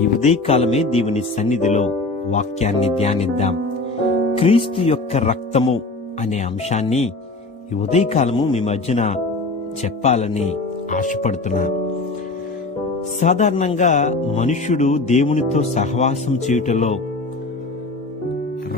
ఈ ఉదయకాలమే దేవుని సన్నిధిలో వాక్యాన్ని ధ్యానిద్దాం. క్రీస్తు యొక్క రక్తము అనే అంశాన్ని ఈ ఉదయకాలము మీ మధ్యన చెప్పాలని ఆశపడుతున్నా. సాధారణంగా మనుష్యుడు దేవునితో సహవాసం చేయుటలో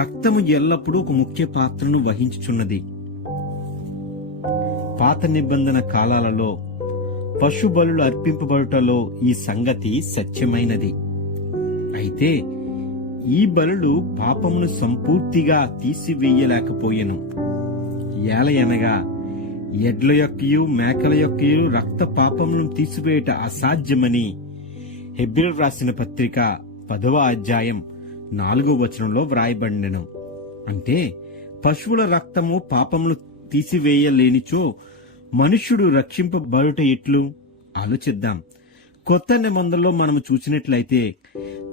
రక్తము ఎల్లప్పుడూ ఒక ముఖ్య పాత్రను వహించుచున్నది. పాత నిబంధన కాలాలలో పశు బలులు అర్పింపబడుటలో ఈ సంగతి సత్యమైనది. అయితే ఈ బలులు పాపమును సంపూర్తిగా తీసివేయలేకపోయెను. ఏలయనగా ఎడ్ల యొక్కయు మేకల యొక్కయు రక్త పాపమును తీసివేయట అసాధ్యమని హెబ్రిల్ రాసిన పత్రిక పదవ అధ్యాయం నాలుగో వచనంలో వ్రాయబడినను. అంటే పశువుల రక్తము పాపమును తీసివేయలేనిచో మనుష్యుడు రక్షింపబడుట ఎట్లు? ఆలోచిద్దాం. కొత్త నిబంధనలో మనం చూసినట్లయితే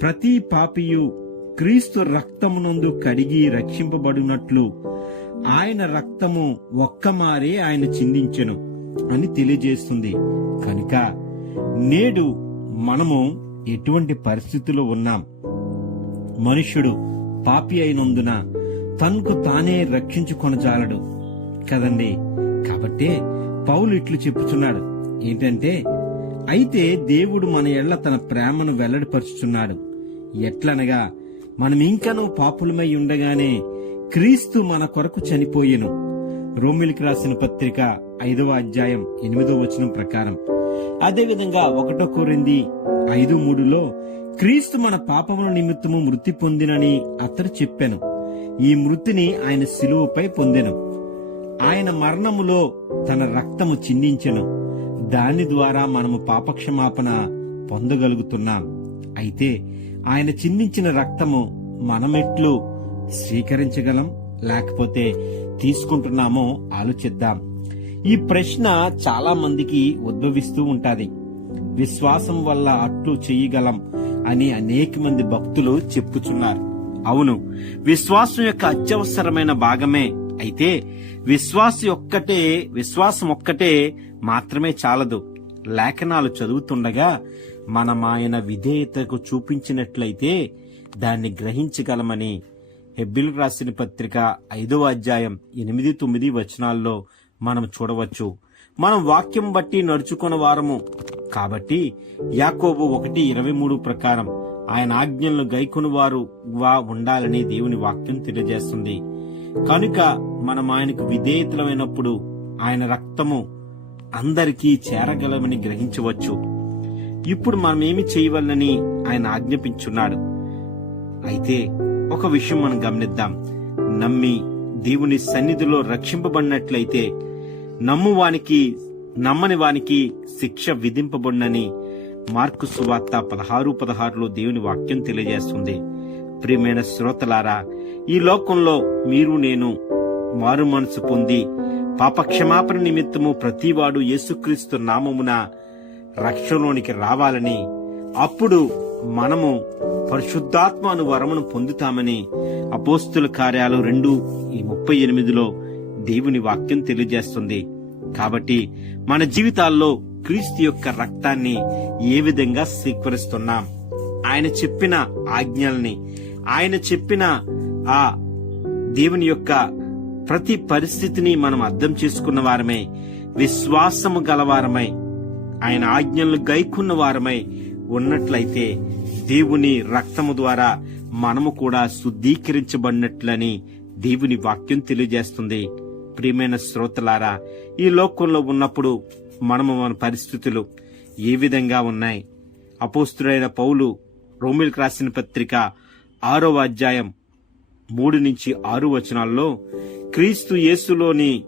ప్రతి పాపియు క్రీస్తు రక్తమునందు కడిగి రక్షింపబడినట్లు ఆయన రక్తము ఒక్కమారే ఆయన చిందించెను అని తెలియజేస్తుంది. కనుక నేడు మనము ఎటువంటి పరిస్థితిలో ఉన్నాం? మనుష్యుడు పాపి అయినందున తనకు తానే రక్షించుకొనజాలడు కదండి. కాబట్టే పౌలు ఇట్లు చెప్పుచున్నాడు. ఏంటంటే అయితే దేవుడు మన ఎళ్ళ తన ప్రేమను వెల్లడిపరుచుచున్నాడు. ఎట్లనగా మనం ఇంకనూ పాపులమై ఉండగానే క్రీస్తు మన కొరకు చనిపోయెను. రోమిలికి రాసిన పత్రిక ఐదవ అధ్యాయం ఎనిమిదో వచనం ప్రకారం. అదేవిధంగా ఒకటో కోరింది ఐదు మూడులో క్రీస్తు మన పాపముల నిమిత్తము మృతి పొందినని అతడు చెప్పాను. ఈ మృతిని ఆయన శిలువపై పొందెను. ఆయన మరణములో తన రక్తము చిందించెను. దాని ద్వారా మనము పాపక్షమాపణ పొందగలుగుతున్నాం. అయితే ఆయన చిందించిన రక్తము మనమెట్లు స్వీకరించగలం లేకపోతే తీసుకుంటున్నామో ఆలోచిద్దాం. ఈ ప్రశ్న చాలా మందికి ఉద్భవిస్తూ ఉంటాది. విశ్వాసం వల్ల అట్లు చేయగలం అని అనేక మంది భక్తులు చెప్పుచున్నారు. అవును విశ్వాసం యొక్క అత్యవసరమైన భాగమే అయితే విశ్వాసం ఒక్కటే విశ్వాసం ఒక్కటే మాత్రమే చాలదు. లేఖనాలు చదువుతుండగా మనం ఆయన విధేయతకు చూపించినట్లయితే దాన్ని గ్రహించగలమని హెబ్బిల్ రాసిన పత్రిక ఐదవ అధ్యాయం ఎనిమిది తొమ్మిది వచనాల్లో మనం చూడవచ్చు. మనం వాక్యం బట్టి నడుచుకున్న వారము. కాబట్టి యాకోబు ఒకటి ఇరవై మూడు ప్రకారం ఆయన ఆజ్ఞలను గైకొని వారు వా ఉండాలని దేవుని వాక్యం తెలియజేస్తుంది. కనుక మనం ఆయనకు విధేయతలమైనప్పుడు ఆయన రక్తము అందరికీ చేరగలమని గ్రహించవచ్చు. ఇప్పుడు మనం ఏమి చేయవలనని ఆయన ఆజ్ఞాపించున్నాడు. అయితే ఒక విషయం మనం గమనిద్దాం. నమ్మి దేవుని సన్నిధిలో రక్షింపబడినట్లయితే నమ్ము వానికి నమ్మని వానికి శిక్ష విధింపబడినని మార్కు సువార్త పదహారు పదహారులో దేవుని వాక్యం తెలియజేస్తుంది. ప్రియమైన శ్రోతలారా ఈ లోకంలో మీరు నేను మారు మనసు పొంది పాపక్షమాపణ నిమిత్తము ప్రతివాడు యేసుక్రీస్తు నామమున రక్షణలోనికి రావాలని అప్పుడు మనము పరిశుద్ధాత్మను వరమును పొందుతామని అపోస్తుల కార్యాలు రెండు ఈ ముప్పై ఎనిమిదిలో దేవుని వాక్యం తెలియజేస్తుంది. కాబట్టి మన జీవితాల్లో క్రీస్తు యొక్క రక్తాన్ని ఏ విధంగా స్వీకరిస్తున్నాం? ఆయన చెప్పిన ఆజ్ఞల్ని ఆయన చెప్పిన ఆ దేవుని యొక్క ప్రతి పరిస్థితిని మనం అర్థం చేసుకున్న వారమై విశ్వాసము గలవారమై ఆయన ఆజ్ఞలను గైకున్న వారమై ఉన్నట్లయితే దేవుని రక్తము ద్వారా మనము కూడా శుద్ధీకరించబడినట్లని దేవుని వాక్యం తెలియజేస్తుంది. ప్రియమైన శ్రోతలారా ఈ లోకంలో ఉన్నప్పుడు మనము మన పరిస్థితులు ఏ విధంగా ఉన్నాయి? అపోస్తుడైన పౌలు రోమిల్కి రాసిన పత్రిక ఆరో అధ్యాయం మూడు నుంచి ఆరు వచనాల్లో క్రీస్తు యేసులోని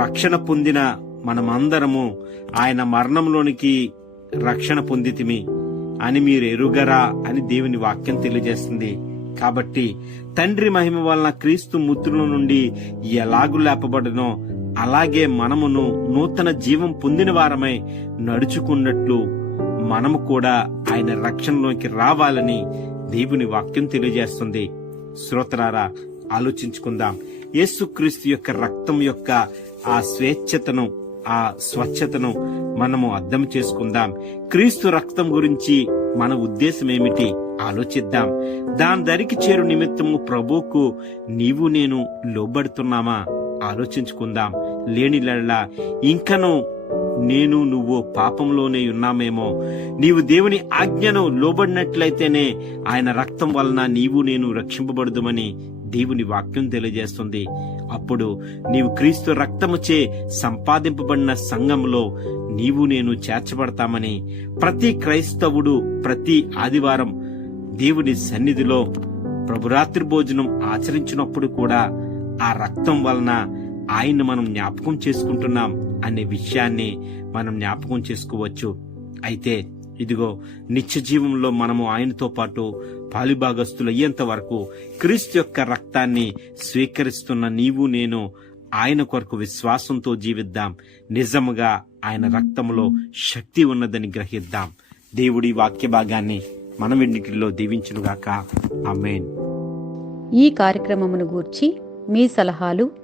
రక్షణ పొందిన మనమందరము ఆయన మరణంలోనికి రక్షణ పొందితిమి అని మీరు ఎరుగరా అని దేవుని వాక్యం తెలియజేస్తుంది. కాబట్టి తండ్రి మహిమ వలన క్రీస్తు ముద్రుల నుండి ఎలాగు లేపబడనో అలాగే మనమును నూతన జీవం పొందిన వారమై నడుచుకున్నట్లు మనము కూడా ఆయన రక్షణలోకి రావాలని దేవుని వాక్యం తెలియజేస్తుంది. శ్రోతరారా ఆలోచించుకుందాం. యేసుక్రీస్తు యొక్క రక్తం యొక్క ఆ స్వేచ్ఛతను ఆ స్వచ్ఛతను మనము అర్థం చేసుకుందాం. క్రీస్తు రక్తం గురించి మన ఉద్దేశం ఏమిటి? ఆలోచిద్దాం. దాని దరికి చేరు నిమిత్తము ప్రభువుకు నీవు నేను లోబడుతున్నామా? ఆలోచించుకుందాం. లేనిలల్లా ఇంకను నేను నువ్వు పాపంలోనే ఉన్నామేమో. నీవు దేవుని ఆజ్ఞను లోబడినట్లయితేనే ఆయన రక్తం వలన నీవు నేను రక్షింపబడదుమని దేవుని వాక్యం తెలియజేస్తుంది. అప్పుడు నీవు క్రీస్తు రక్తముచే సంపాదింపబడిన సంఘములో నీవు నేను చేర్చబడతామని ప్రతి క్రైస్తవుడు ప్రతి ఆదివారం దేవుని సన్నిధిలో ప్రభురాత్రి భోజనం ఆచరించినప్పుడు కూడా ఆ రక్తం వలన ఆయన మనం జ్ఞాపకం చేసుకుంటున్నాం అనే విషయాన్ని మనం జ్ఞాపకం చేసుకోవచ్చు. అయితే ఇదిగో నిత్య జీవంలో మనము ఆయనతో పాటు పాలిభాగస్తులు అయ్యేంత వరకు క్రీస్తు యొక్క రక్తాన్ని స్వీకరిస్తున్న నీవు నేను ఆయన కొరకు విశ్వాసంతో జీవిద్దాం. నిజముగా ఆయన రక్తంలో శక్తి ఉన్నదని గ్రహిద్దాం. దేవుడి వాక్య భాగాన్ని మన వెన్నిటిలో దీవించునుగాక. ఆమేన్. ఈ కార్యక్రమమును గూర్చి మీ సలహాలు